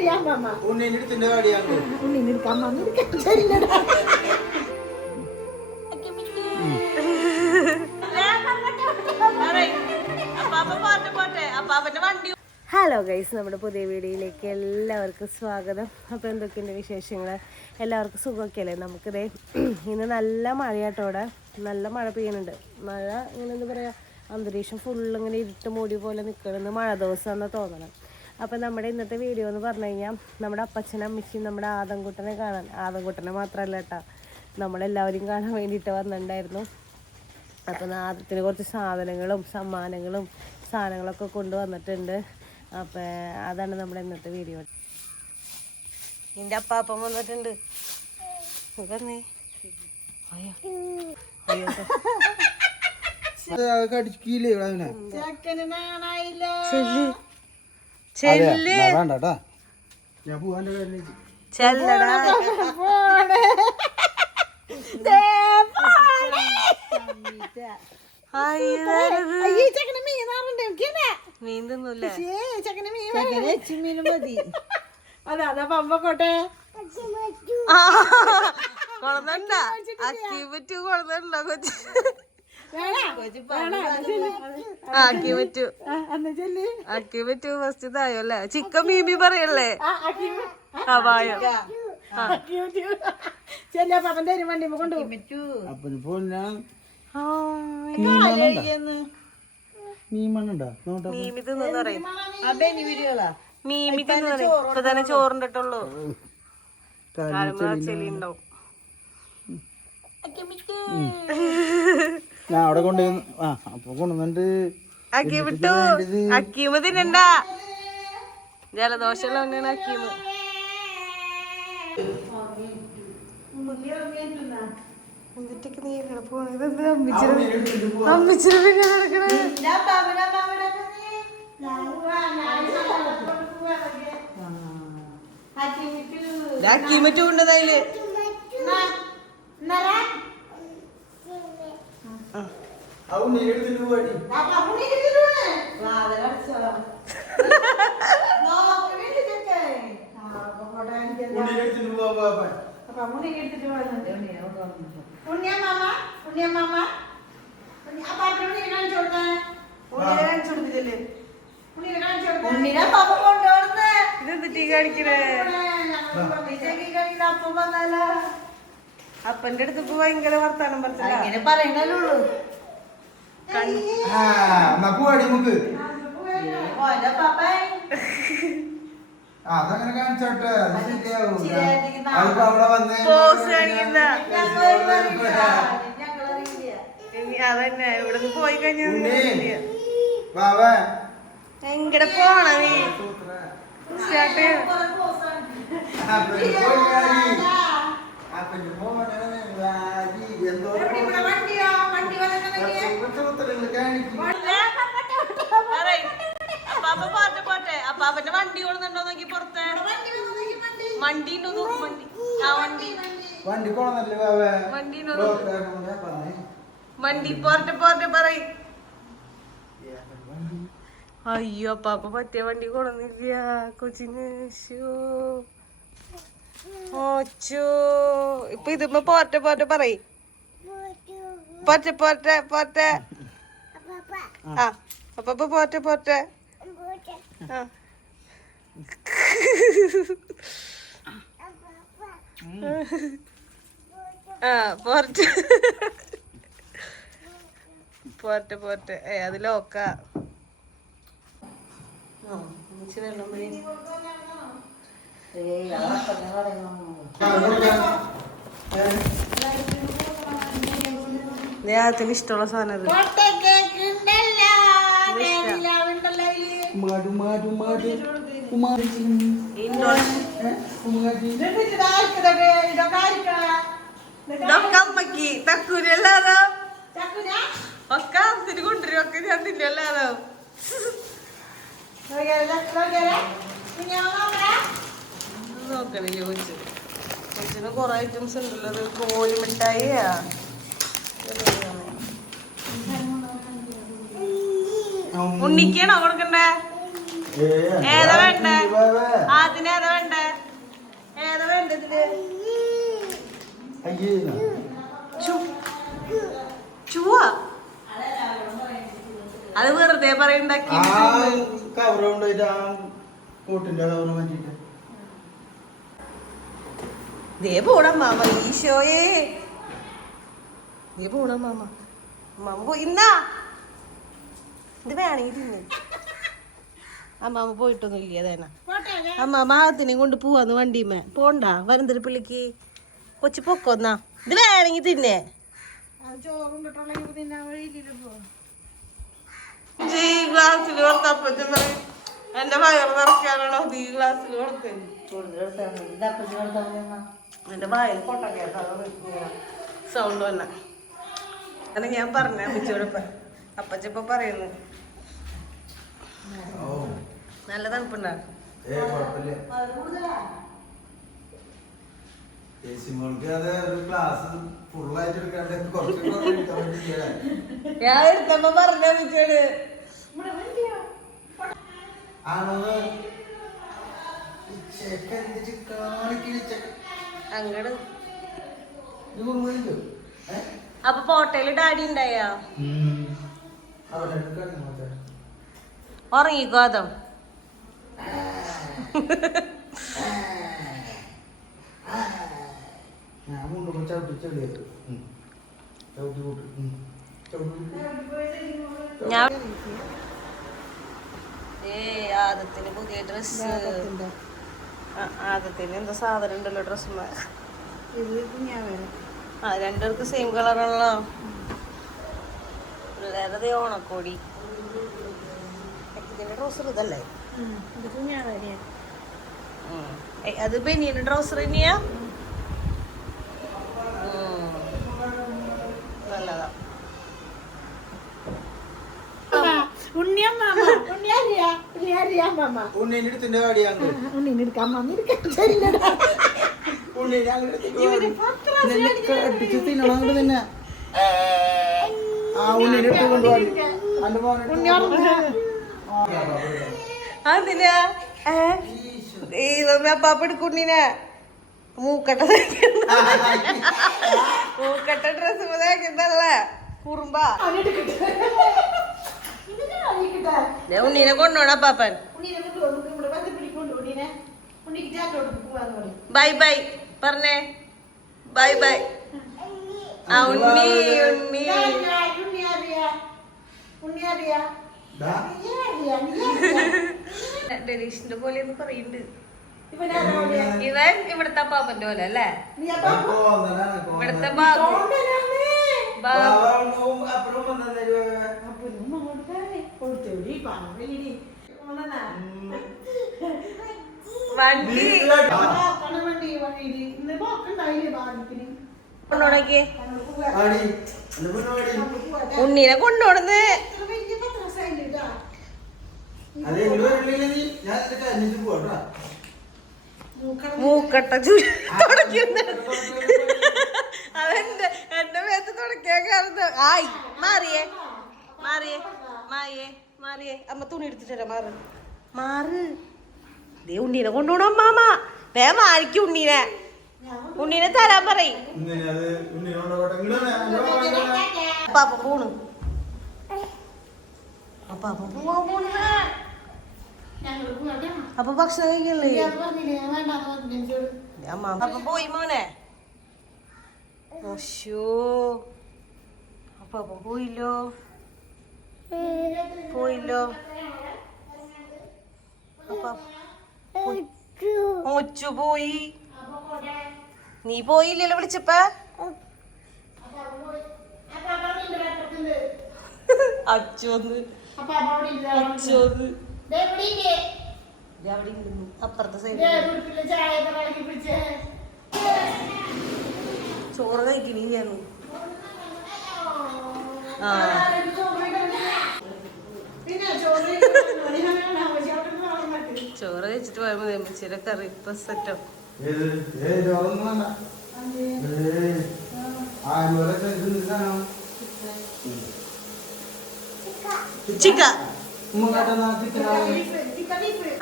Hello guys, നമ്മുടെ പുതിയ വീഡിയോയിലേക്ക് എല്ലാവർക്കും സ്വാഗതം. അപ്പോൾ എന്തൊക്കെയുണ്ട് വിശേഷങ്ങൾ? എല്ലാവർക്കും സുഖമൊക്കെ അല്ലേ? നമുക്കിതേ ഇന്ന് നല്ല മഴയാട്ടോടെ, നല്ല മഴ പെയ്യുന്നുണ്ട്. മഴ ഇങ്ങനെ എന്താ പറയുക, അന്തരീക്ഷം ഫുള്ളിങ്ങനെ ഇരുട്ട് മൂടി പോലെ നിൽക്കുന്നത് മഴ ദിവസമെന്ന് തോന്നണം. അപ്പോൾ നമ്മുടെ ഇന്നത്തെ വീഡിയോ എന്ന് പറഞ്ഞു കഴിഞ്ഞാൽ നമ്മുടെ അപ്പച്ചനും അമ്മച്ചിയും നമ്മുടെ ആദംകുട്ടനെ കാണാൻ, ആദംകുട്ടനെ മാത്രമല്ല കേട്ടോ, നമ്മളെല്ലാവരും കാണാൻ വേണ്ടിയിട്ട് വന്നിട്ടുണ്ടായിരുന്നു. അപ്പം ആദത്തിന് കുറച്ച് സാധനങ്ങളും സമ്മാനങ്ങളും സാധനങ്ങളൊക്കെ കൊണ്ടുവന്നിട്ടുണ്ട്. അപ്പം അതാണ് നമ്മുടെ ഇന്നത്തെ വീഡിയോ. എൻ്റെ അപ്പാപ്പം വന്നിട്ടുണ്ട്. പറഞ്ഞേ അയ്യോ അയ്യോ മീൻ തിന്നൂല്ലേ? അതാ പമ്പക്കോട്ടെ കൊളന്നുണ്ട അക്കി പറ്റൂ, കൊളന്നുണ്ടോ കൊച്ചു? ആക്കി പറ്റൂ, ആക്കി പറ്റൂ. ഫസ്റ്റ് ഇതായോ അല്ലേ? ചിക്കൻ മീമി പറയല്ലേ? വായോ വണ്ടി കൊണ്ടുപോകും. മീമി തിന്നു പറയും. മീമി തിന്നു പറയും. ഇപ്പൊ തന്നെ ചോറുണ്ടിട്ടുള്ളൂ. ചെലി ഉണ്ടാവും. ഞാൻ അവിടെ കൊണ്ടുവന്നു. അപ്പൊ കൊണ്ടുവന്നിട്ട് അക്കി വിട്ടു. അക്കീമ തിന്നണ്ട, ജലദോഷമുള്ള തന്നെയാണ് അക്കീമ. എന്നിട്ടൊക്കെ നീ എങ്ങനെ പോണത്? അമ്മിച്ചിരി പിന്നെ നടക്കണേ. അക്കീമറ്റു കൊണ്ടതായില് അപ്പന്റെ അടുത്ത് ഇപ്പൊ ഭയങ്കര വർത്താനം പറയണല്ലോ. അതങ്ങനെ കാണിച്ചോട്ടെ. അതന്നെ ഇവിടുന്ന് പോയി കഴിഞ്ഞാൽ എങ്ങടെ പോണ നീ? സ്റ്റാർട്ട് പോട്ടെ. അപ്പാപ്പന്റെ വണ്ടി കൊണ്ടുണ്ടോ നോക്കി പുറത്തെ. വണ്ടി വണ്ടി പോരട്ടെ പോരട്ടെ പറയും. അയ്യോ അപ്പാപ്പ പറ്റിയ വണ്ടി കൊണ്ടുവന്നില്ല കൊച്ചിന്. ഓച്ചോ ഇപ്പൊ ഇതിപ്പോ പോരട്ടെ പോരട്ടെ പറയും. പോരട്ടെ പോരട്ടെ പോരട്ടെ. ആ അപ്പാപ്പ പോരട്ടെ പോരട്ടെ. പോരട്ടെ പോരട്ടെ പോരട്ടെ. അത് ലോക്ക ത്തിന് ഇഷ്ടമുള്ള സാധനം ഇതൊക്കെ അമ്മക്ക് തക്കൂരല്ലാതോ ഒക്കെ അമ്മത്തിന് കൊണ്ടുവരും. ഒക്കെ ഞാൻ തിന്നല്ലാതോ. നോക്കണേ ചോദിച്ചു. ചോദിച്ചിന് കൊറേ ഐറ്റംസ് ഉണ്ടല്ലോ. അത് കോഴി മിഠായിയാ. ഉണ്ണിക്കാണോ കൊടുക്കണ്ടേ? ഏതാ വേണ്ടേ? അതിനേതാ വേണ്ടേ? ഏതാ വേണ്ട ഇതില്? ചുവാ അത് വെറുതെ പറയണ്ടാക്കി. ദേ പോണം മാമ. ഈശോയേ ദേ പോണം മാമ. മാമ പോയി ഇന്നാ ഇത് വേണമെങ്കിൽ തിന്ന്. അമ്മാമ പോയിട്ടൊന്നും ഇല്ല അതേന. അമ്മാമ അതിനെയും കൊണ്ട് പോവാന്ന് വണ്ടിമേ പോണ്ട. വരന്തര പിള്ളിക്ക് കൊച്ചു പൊക്കോന്നാ. ഇത് വേണമെങ്കിൽ തിന്നേ. ഗ്ലാസ്സിൽ കൊടുത്തപ്പച്ചും പറയും എന്റെ വയറ് നിറയ്ക്കാനാണോ ഈ ഗ്ലാസ്സിൽ കൊടുത്തത്. എന്റെ വായിൽ പൊട്ടൊക്കെ സൗണ്ട് വന്ന അത് ഞാൻ പറഞ്ഞ അപ്പച്ചോടൊപ്പ. അപ്പച്ചപ്പ പറയുന്നു നല്ല തണുപ്പുണ്ടാകും. ഞാൻ എടുത്തപ്പോ പറഞ്ഞ അപ്പച്ചോട് അങ്ങട്. അപ്പൊ പോട്ടയില് ഡാഡി ഉണ്ടായാ ഉറങ്ങിക്കോ അതോ? ഞാൻ ആദത്തിന് പുതിയ ഡ്രസ്. ആദത്തിന് എന്താ സാധനം ഉണ്ടല്ലോ ഡ്രസ്സുമ്മ. ആ രണ്ടുപേർക്ക് സെയിം കളറാണല്ലോ. പിള്ളേരത് ഓണക്കോടി. ഇതിന്റെ ട്രൗസർ ഇതല്ലേ? അത് ബനിയന്റെ ട്രൗസർ തന്നെയാ. നല്ലതാ. അതിനാ അപ്പാപ്പ എടുക്കുണ്ണീനെ മൂക്കട്ട മൂക്കട്ട ഡ്രസ് തേക്കണ്ടല്ലേ കുറുമ്പ. ഉണ്ണീനെ കൊണ്ടോണ പാപ്പൻ. ബൈ ബൈ പറഞ്ഞേ. Bye bye. ആ ഉണ്ണി ഉണ്ണി ഡെലീഷിന്റെ പോലെ പറയുന്നുണ്ട്. ഇവൻ ഇവിടുത്തെ പാപ്പന്റെ പോലെ അല്ലേ? ഇവിടുത്തെ വണ്ടി കൊണ്ടോണക്ക് ഉണ്ണീനെ കൊണ്ടോണെന്ന്. മൂക്കട്ട അതെന്റെ എന്റെ മേത്ത് തുടക്കാൻ കാരണം. ആയി മാറിയേ മാറിയേ മാറിയേ മാറിയേ. അമ്മ തുണി എടുത്തിട്ടല്ല മാറ് മാറ്. ദേ ഉണ്ണീനെ കൊണ്ടുപോണോ അമ്മാമ. വേ മാറിക്കും ഉണ്ണീനെ. ഉണ്ണീനെ തരാൻ പറയും. പാപ്പ പോണു. പാപ്പ പോവാൻ പോണ. അപ്പൊ ഭക്ഷണം കഴിക്കണല്ലേ? അപ്പൊ പോയി മോനെ. അപ്പൊ പോയില്ലോ പോയില്ലോ. ഒച്ചു പോയി. നീ പോയില്ലല്ലോ വിളിച്ചപ്പ. അച്ചോന്ന് അച്ചോന്ന് അപ്പുറത്തെ സൈഡ് ചോറ് കഴിക്കണീ ഞാൻ. ആ ചോറ് കഴിച്ചിട്ട് പോയാൽ മതി. അമ്മച്ചിയുടെ കറി ഇപ്പൊ സെറ്റോ. ചിക്ക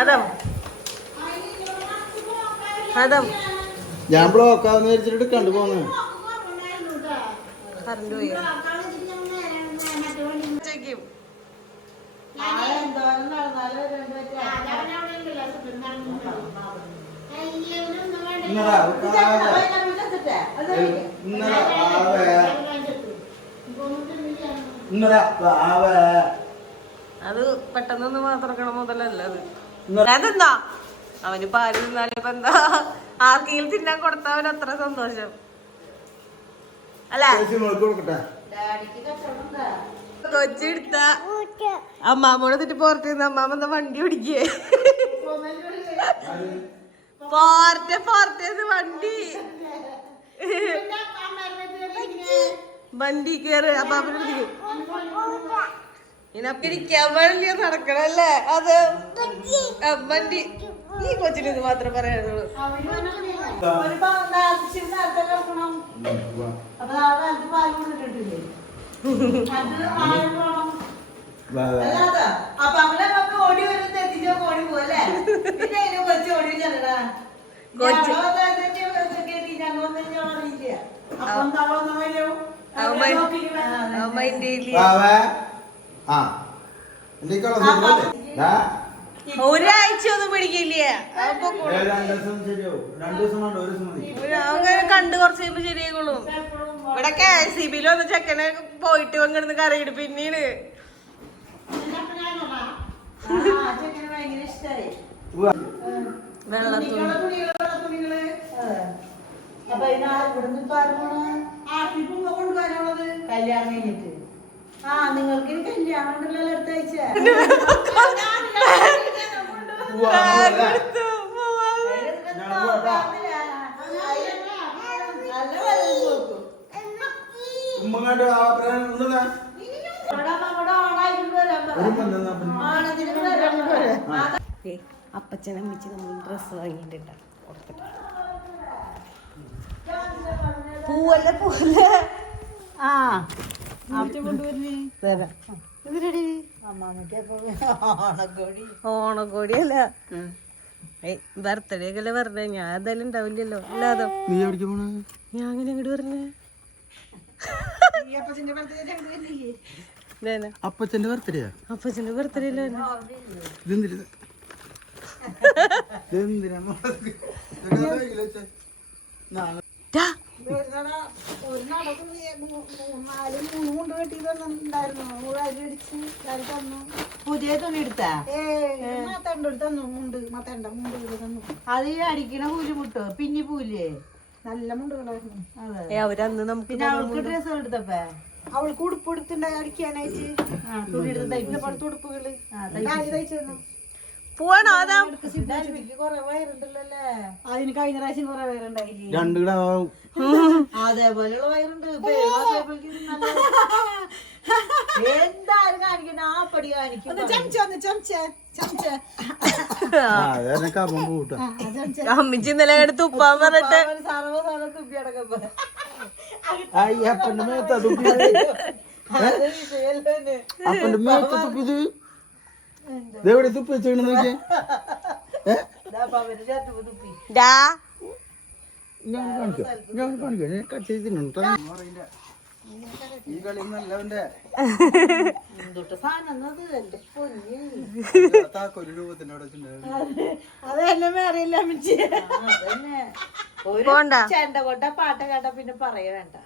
adam adam ഞാൻ ബ്ലോക്ക് ആവുന്ന വിചാരിച്ചിട്ട് കണ്ടുപോന്നു. കറണ്ട് പോയി അത് പെട്ടെന്നൊന്ന് മാത്രക്കണം മുതലല്ല അത്. അതെന്താ അവന് പാല് തിന്നാലിപ്പ എന്താ, ആർക്കെങ്കിലും തിന്നാൻ കൊടുത്ത അവന് അത്ര സന്തോഷം അല്ല. കൊച്ചെടുത്ത അമ്മാമ്മോട് എന്നിട്ട് പുറത്തുനിന്ന് അമ്മാമ്മ എന്താ വണ്ടി ഓടിക്കേ, വണ്ടി കേറ് അമ്മാമ്മ ഇനൊക്കെ ഇരിക്കാൻ പാടില്ല, നടക്കണല്ലേ അത് വണ്ടി. ഈ കൊച്ചിന് ഇത് മാത്രം പറയാനുള്ളൂ. ഓടി വരും തെറ്റിച്ചോ ഓടി പോവല്ലേ, കൊച്ചു ഓടി ചെല്ലടാ ഒരാഴ്ച ഒന്നും പിടിക്കില്ല, അങ്ങനെ കണ്ട് കുറച്ച് കഴിയുമ്പോ ശരിയായിക്കോളും. ഇവിടെ KCB വന്ന് ചെക്കനെ പോയിട്ട് വന്നിരുന്ന് കറിയിട് പിന്നീട് കല്യാണം കഴിഞ്ഞിട്ട് നിങ്ങൾക്ക് കല്യാണം ഉണ്ടല്ലോ അടുത്ത ആഴ്ച. അപ്പച്ചനും അമ്മച്ചും നമ്മൾ ഡ്രസ്സ് വാങ്ങിയിട്ടുണ്ട്, കൊടുത്തിട്ട് പൂവല്ലേ പൂവല്ലേ ഓണക്കോടിയല്ല ബർത്ത്ഡേ ഒക്കെ പറഞ്ഞ ഞാൻ എന്തായാലും ഉണ്ടാവില്ലല്ലോ. അല്ലാതെ ഞാൻ അങ്ങനെ അങ്ങോട്ട് പറഞ്ഞേ അപ്പച്ചന്റെ ബർത്ത്ഡേ അപ്പച്ചന്റെ ബർത്ത്ഡേ അല്ലേ. പുതിയ തുണി എടുത്താ അത് അടിക്കണ പൂല് മുട്ടോ പിന്നി പൂലേ നല്ല മുണ്ടുകളായിരുന്നു. അവരന്ന് നമുക്ക് പിന്നെ അവൾക്ക് ഡ്രസ്സ് എടുത്തപ്പേ അവൾക്ക് ഉടുപ്പ് എടുത്തുണ്ടായി അടിക്കാനായിട്ട് തുണി എടുത്ത് ഉടുപ്പുകള് തയ്ച്ചു തന്നു. പോവാണോ അതാ കൊറേ വയറുണ്ടല്ലേ, അതിന് കഴിഞ്ഞ പ്രാവശ്യം കൊറേ വയറുണ്ടായില്ലേ, അതേപോലെയുള്ള വയറുണ്ട്. എന്തായാലും കാണിക്കണ ആ പടി കാണിക്കും. അമ്മിച്ച് ഇന്നലെ എടുത്ത് ഉപ്പാൻ പറഞ്ഞിട്ട് തുപ്പി വെച്ചോണ്ട് നോക്കിയേ. ഞാൻ കാണിക്കാം ഈ കളി നല്ലവന്റെ അതെന്നെ അറിയില്ല ചെണ്ട കൊണ്ട പാട്ട് കേട്ട പിന്നെ പറയ വേണ്ട.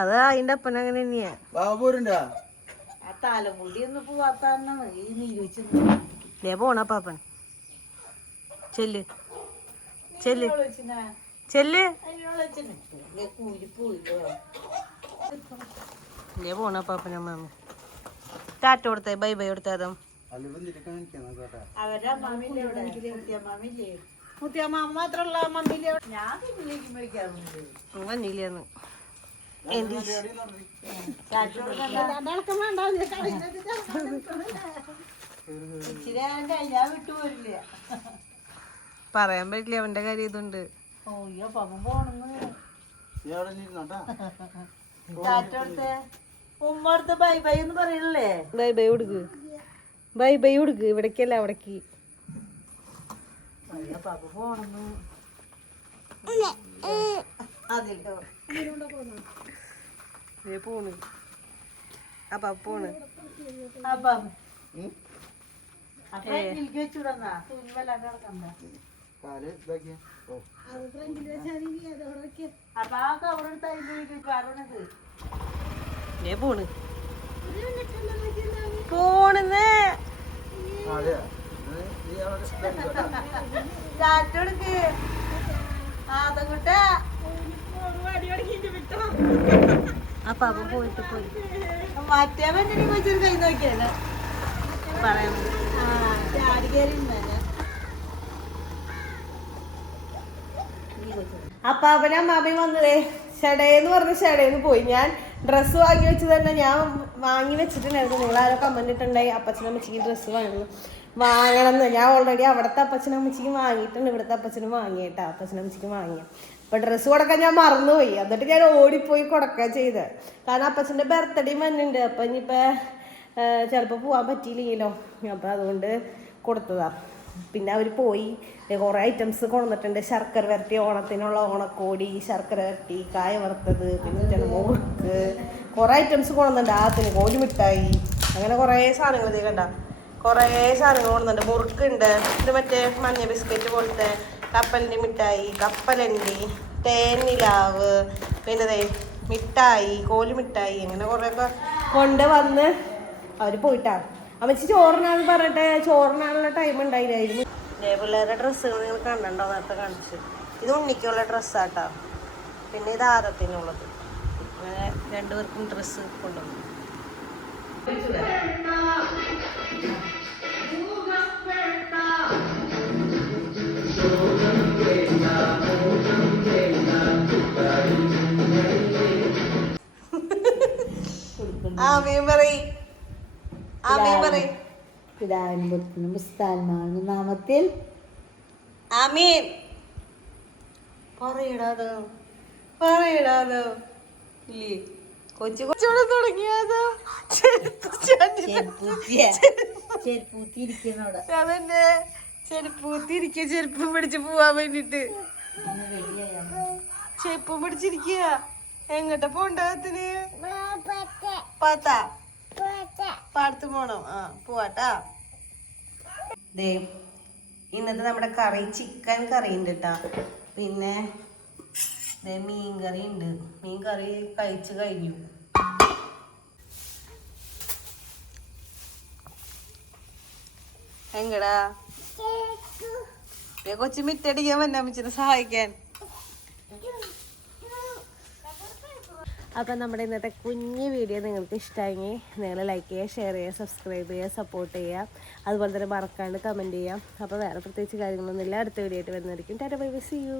അത് അതിന്റെ അപ്പൻ അങ്ങനെ തന്നെയാ. ആ തലമുടി ഒന്നും പോവാത്താണ് ഈ നീരുവെച്ച് പോണ പാപ്പൻ. ചെല്ല് ചെല്ല് ചെല്ല് പോണ പാപ്പനമ്മ. ടാറ്റ കൊടുത്തേ, ബൈ ബൈ കൊടുത്തേ. അതും അവരുടെ മുത്തിയമ്മ മാത്രമുള്ള മമ്മിയിലെ ഞാൻ വന്നില്ലെന്ന് കഴിഞ്ഞാ വിട്ടുപോരില്ല. പറയാൻ പറ്റില്ല, അവന്റെ കാര്യം ഇതുണ്ട്. ഓയ്യോ പമ്മ പോണെന്ന് ഉമ്മ അടുത്ത് ബൈ ബൈ എന്ന് പറയണല്ലേ? ബൈ ബൈ കൊടുക്ക്, ബൈ ബൈ കൊടുക്ക്. ഇവിടേക്കല്ല അവിടേക്ക്. പാപ്പ പോണെന്ന് അതിലോ പോണ് അപ്പൊ പോണ്. അപ്പം അപ്പൊ എനിക്ക് വെച്ചുവിടന്നാ തുന്നല്ലാണ്ട് നടക്കണ്ട. അപ്പൊ ആ കവറെടുത്ത് അതിലേക്ക് പറഞ്ഞത് പോണ് പോണെന്ന് ചാറ്റെടുക്ക് അതങ്ങോട്ട അപ്പൊ അവ പോയിട്ട് പോയി മറ്റേ പറ്റി വെച്ചൊരു കൈ നോക്കിയല്ലേ പറയുന്നത്. ചാടി കയറി അപ്പൊ അവനും അമ്മാമ്മയും വന്നതേ ഷടേന്ന് പറഞ്ഞ ഷടേന്ന് പോയി. ഞാൻ ഡ്രസ്സ് വാങ്ങി വെച്ച് തന്നെ ഞാൻ വാങ്ങി വെച്ചിട്ടുണ്ടായിരുന്നു. നിങ്ങൾ ആരോ കമന്റ് ഇട്ടുണ്ടായി അപ്പച്ചനമ്മച്ചിക്ക് ഡ്രസ്സ് വാങ്ങണം എന്ന്. ഞാൻ ഓൾറെഡി അവിടുത്തെ അപ്പച്ചനമ്മച്ചിക്ക് വാങ്ങിയിട്ടുണ്ട്, ഇവിടുത്തെ അപ്പച്ചനും വാങ്ങിയിട്ടാ അപ്പച്ചനമ്മച്ചിക്ക് വാങ്ങിയ. അപ്പൊ ഡ്രസ്സ് കൊടുക്കാൻ ഞാൻ മറന്നുപോയി. എന്നിട്ട് ഞാൻ ഓടിപ്പോയി കൊടുക്കുക ചെയ്ത്. കാരണം അപ്പച്ചൻ്റെ ബർത്ത്ഡേ വന്നിട്ടുണ്ട്. അപ്പൊ ഇനിയിപ്പോ ചിലപ്പോൾ പോകാൻ പറ്റിയില്ലെങ്കിലോ, അപ്പൊ അതുകൊണ്ട് കൊടുത്തതാ. പിന്നെ അവർ പോയി കുറേ ഐറ്റംസ് കൊണ്ടുവന്നിട്ടുണ്ട്. ശർക്കര വരട്ടി, ഓണത്തിനുള്ള ഓണക്കോടി, ശർക്കര വരട്ടി, കായ വറുത്തത്, പിന്നെ മുറുക്ക്, കുറേ ഐറ്റംസ് കൊണ്ടുവന്നിട്ടുണ്ട്. ആത്തിന് കോഴി മിഠായി, അങ്ങനെ കുറേ സാധനങ്ങൾ ഇതേ കണ്ട കുറേ സാധനങ്ങൾ കൊണ്ടുവന്നിട്ടുണ്ട്. മുറുക്കുണ്ട്, ഇത് മറ്റേ മഞ്ഞ ബിസ്ക്കറ്റ് പോലത്തെ, കപ്പലിൻ്റെ മിഠായി, കപ്പലണ്ടി, തേനിലാവ്, പിന്നെ ദേ മിഠായി, കോഴി മിഠായി, അങ്ങനെ കുറേയൊക്കെ കൊണ്ടുവന്ന് അവർ പോയിട്ടാണ്. അമ്മച്ചി ചോറിനാന്ന് പറഞ്ഞിട്ട് ചോറിനാനുള്ള ടൈം ഉണ്ടായില്ലായിരുന്നു. പിള്ളേരുടെ ഡ്രസ്സുകൾ നിങ്ങൾ കണ്ടോ, നേരത്തെ കാണിച്ചു. ഇത് ഉണ്ണിക്കുള്ള ഡ്രസ്സാട്ടോ, പിന്നെ ഇത് ആദത്തിനുള്ളത്. അങ്ങനെ രണ്ടുപേർക്കും ഡ്രസ്സ് കൊണ്ടുവന്നു. ആമീൻ പറയ്, ആമീൻ പറയ്. പിതാവിനും പുത്രനും പുസ്തകന്മാരുടെ നാമത്തിൽ ആമീൻ പറയടാതോ, പറയടാതോ. ഇല്ലേ കൊച്ചു കൊച്ചോടെ തുടങ്ങിയാതോ. അതന്നെ ചെരുപ്പൂത്തിരിക്കുക, ചെരുപ്പും പിടിച്ച് പോവാൻ വേണ്ടിട്ട്. ചെരുപ്പും പിടിച്ചിരിക്കുക. എങ്ങോട്ടാ പോണ്ടത്തിന്? പാത്താ പാടത്ത് പോണം. ആ പോവാട്ടാ. ദേ ഇന്നത്തെ നമ്മുടെ കറി ചിക്കൻ കറി ഉണ്ട് കേട്ടാ. പിന്നെ മീൻ കറി ഉണ്ട്. മീൻ കറി കഴിച്ചു കഴിഞ്ഞു. എങ്ങടാ കൊച്ചു മിറ്റടിക്കാൻ വന്ന അമ്മച്ചിനെ സഹായിക്കാൻ. അപ്പം നമ്മുടെ ഇന്നത്തെ കുഞ്ഞു വീഡിയോ നിങ്ങൾക്ക് ഇഷ്ടമായെങ്കിൽ നിങ്ങൾ ലൈക്ക് ചെയ്യുക, ഷെയർ ചെയ്യുക, സബ്സ്ക്രൈബ് ചെയ്യുക, സപ്പോർട്ട് ചെയ്യുക. അതുപോലെ തന്നെ മറക്കാണ്ട് കമൻറ്റ് ചെയ്യാം. അപ്പോൾ വേറെ പ്രത്യേകിച്ച് കാര്യങ്ങളൊന്നുമില്ല. അടുത്ത വീഡിയോ ആയിട്ട് വരുന്നതായിരിക്കും. Tata bye bye, see U.